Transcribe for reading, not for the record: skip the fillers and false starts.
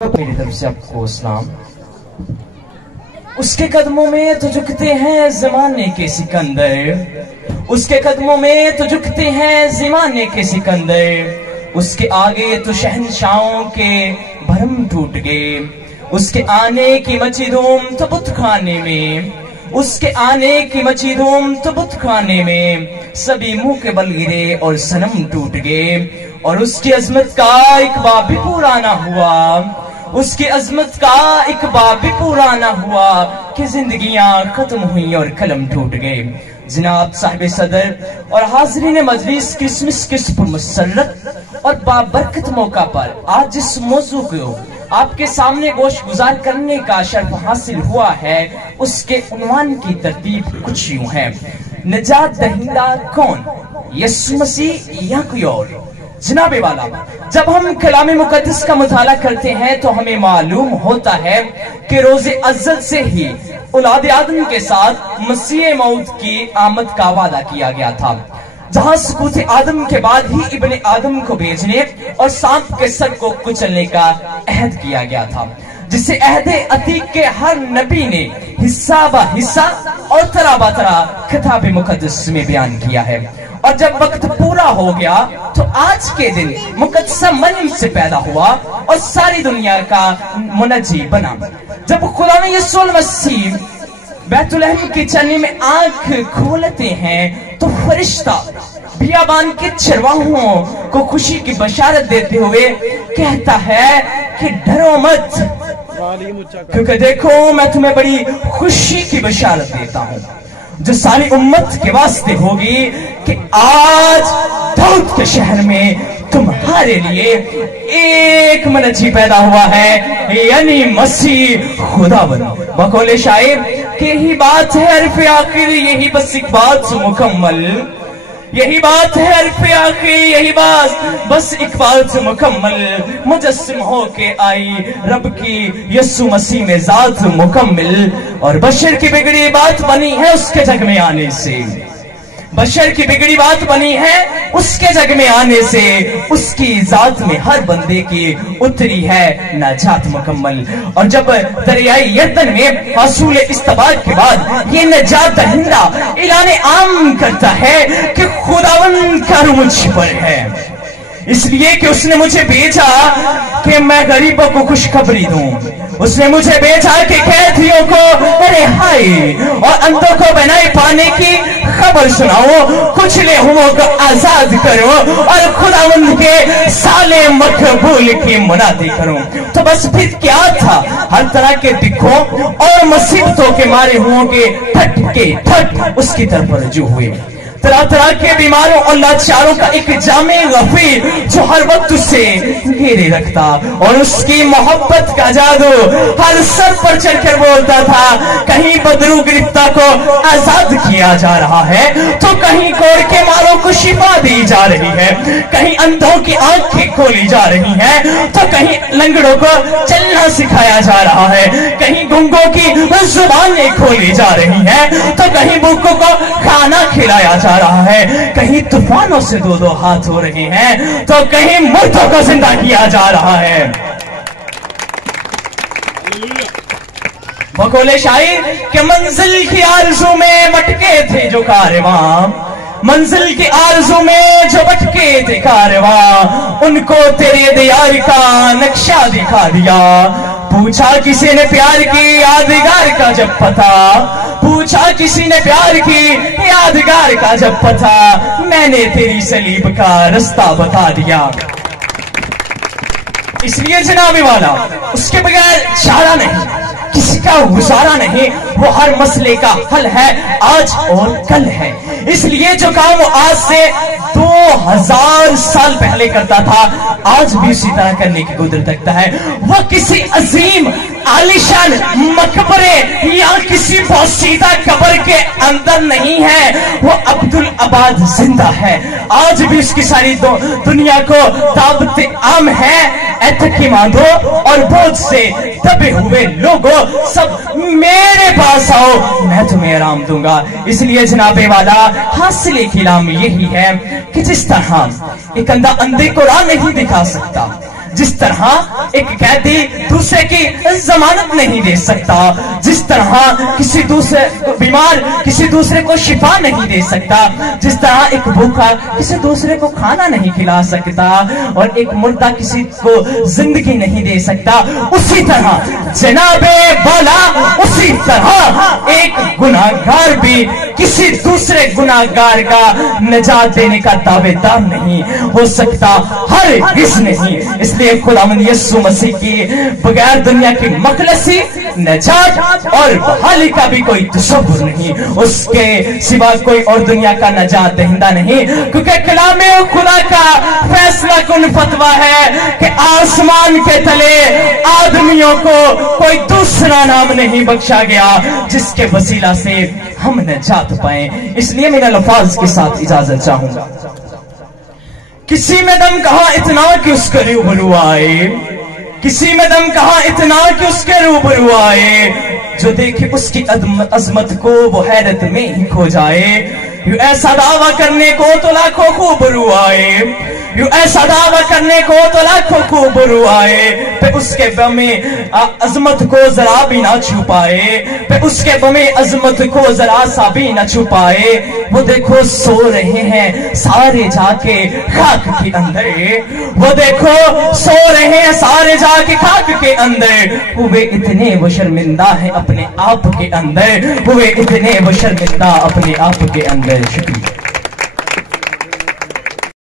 मेरी तरफ से आपको सलाम। उसके कदमों में तो झुकते हैं ज़माने के सिकंदर, उसके कदमों में तो झुकते हैं ज़माने के सिकंदर। उसके आगे तो शहंशाहों के भरम टूट गए, उसके आने की मची धूम तो बुत खाने में, उसके आने की मची धूम तो बुत खाने में सभी मुंह के बल गिरे और सनम टूट गए। और उसकी अजमत का एक बाब भी पूरा ना हुआ, उसकी अजमत का एक बाब भी पूरा ना हुआ कि जिंदगियां खत्म हुई और कलम टूट गए। जनाब साहिब सदर और हाजरीन मजलिस क्रिसमस के मुसर्रत और बाबरकत मौका पर आज जिस मौजू को आपके सामने गोश गुजार करने का शर्फ हासिल हुआ है, उसके उन्वान की तरतीब कुछ यूं है। निजात दहिंदा कौन, यीशु मसीह या कोई और? जनाबे वाला, जब हम कलाम मुकद्दस का मुताला करते हैं तो हमें मालूम होता है कि रोज़े अज़्ज़ल से ही औलाद आदम के साथ मसीह मौत की आमद का वादा किया गया था, जहां सुकूत आदम के बाद ही इब्ने आदम को भेजने और सांप के सर को कुचलने का अहद किया गया था, जिसे अहदे अतीक के हर नबी ने हिस्सा ब हिस्सा और तरह ब तरह किताब मुकद्दस में बयान किया है। और जब वक्त पूरा हो गया तो आज के दिन मुकद्दसा मरियम से पैदा हुआ और सारी दुनिया का मुनज्जी बना। जब खुदा यीशु मसीह बैतुलहम की चन्नी में आंख खोलते हैं तो फरिश्ता बियाबान के चरवाहों को खुशी की बशारत देते हुए कहता है कि डरो मत, क्योंकि देखो मैं तुम्हें बड़ी खुशी की बशारत देता हूँ जो सारी उम्मत के वास्ते होगी कि आज दाऊद के शहर में तुम्हारे लिए एक मुनज्जी पैदा हुआ है, यानी मसीह खुदावंद। बकौले शायर के ही बात है अरफ़े आखिर, यही बस एक बात मुकम्मल, यही बात है अरफ़े आखिर, यही बात बस एक बात मुकम्मल। मुजस्सिम हो के आई रब की यीशु मसीह में जात मुकम्मिल, और बशर की बिगड़ी बात बनी है उसके जग में आने से, बशर की बिगड़ी बात बनी है उसके जग में आने से, उसकी जात में हर बंदे की उतरी है नजात मुकम्मल। और जब दरियाई यर्दन में हसूल इस्तबाद के बाद ये नजात दहिंदा ऐलान आम करता है कि खुदावंद का रुख मुझ पर है, इसलिए कि उसने मुझे भेजा कि मैं गरीबों को खुशखबरी दूं, उसने मुझे भेजा कि कैदियों को रिहाई और अंधों को बनाए पाने की खबर सुनाओ, कुचले हुओं को आजाद करो और खुदावंद के साले मकबूल की मुनादी करो। तो बस फिर क्या था, हर तरह के दिक्कों और मुसीबतों के मारे हुओं के ठट उसकी तरफ रजू हुए। तरह तरह के बीमारों और लाचारों का एक जामे गफीर जो हर वक्त उसे घेरे रखता, और उसकी मोहब्बत का जादू हर सर पर चढ़कर बोलता था, कहीं बदरू गिरफ्ता को आजाद किया जा रहा है तो कहीं कोड़ के मारों को शिफा दी जा रही है, कहीं अंधों की आंखें खोली जा रही हैं तो कहीं लंगड़ों को चलना सिखाया जा रहा है, कहीं गूंगों की जुबानें खोली जा रही हैं तो कहीं भूखों को खाना खिलाया जा रहा है, कहीं तूफानों से दो दो हाथ हो रहे हैं तो कहीं मुर्दों को जिंदा किया जा रहा है। बकौले शायर के मंजिल की आरज़ू में भटके थे जो कारवां, मंजिल की आरज़ू में जो भटके थे कारवां, उनको तेरे दियार का नक्शा दिखा दिया। पूछा किसी ने प्यार की यादगार का जब पता, पूछा किसी ने प्यार की यादगार का जब पता, मैंने तेरी सलीब का रास्ता बता दिया। इसलिए जनाबे वाला, उसके बगैर चारा नहीं, किसी का गुजारा नहीं, वो हर मसले का हल है, आज और कल है। इसलिए जो काम वो आज से 2000 साल पहले करता था आज भी उसी तरह करने की कुदरत रखता है। वो किसी अजीम आलिशान मकबरे या किसी पोशीदा कब्र के अंदर नहीं है, वो अब्दुल आबाद जिंदा है। आज भी उसकी सारी दुनिया को दावत आम है, ऐतकी मांगो और बोझ से दबे हुए लोगों सब मेरे पास आओ, मैं तुम्हें आराम दूंगा। इसलिए जनाबे वाला हासिल कलाम यही है कि जिस तरह एक अंधा अंधे को राह नहीं दिखा सकता, जिस तरह एक कैदी दूसरे की जमानत नहीं दे सकता, जिस तरह किसी दूसरे बीमार किसी दूसरे को शिफा नहीं दे सकता, जिस तरह एक भूखा किसी दूसरे को खाना नहीं खिला सकता और एक मुर्दा किसी को जिंदगी नहीं दे सकता, उसी तरह जनाबे वाला उसी तरह एक गुनाहगार भी किसी दूसरे गुनाहगार का नजात देने का दावेदार नहीं हो सकता, हरगिज़ नहीं। इसलिए खुदावंद यीशु मसीह की बगैर दुनिया की मखलसी, नजात और बहाली का भी कोई तसव्वुर नहीं, उसके सिवा कोई और दुनिया का नजात दहिंदा नहीं, क्योंकि कलामे खुदा का फैसला कुन फतवा है कि आसमान के तले आदमियों को कोई दूसरा नाम नहीं बख्शा गया जिसके वसीला से हम नजात पाए। इसलिए मैं अल्फाज के साथ इजाजत चाहूंगा। किसी में दम कहा इतना कि उसके रूबरू आए, किसी में दम कहा इतना कि उसके रूबरू आए, जो देखे उसकी अजमत को वो हैरत में ही खो जाए। यूं ऐसा दावा करने को तो लाखों खूबरू आए, यूं ऐसा दावा करने को तो लाखों खूबरू आए, पे उसके बमे अजमत को जरा भी ना छुपाए, पे उसके बमे अजमत को जरा सा भी ना छुपाए। वो देखो सो रहे हैं सारे जाके खाक के अंदर, वो देखो सो रहे हैं सारे जाके खाक के अंदर, हुए इतने वो शर्मिंदा है अपने आप के अंदर, हुए इतने वो शर्मिंदा अपने आप के अंदर। शुक्रिया।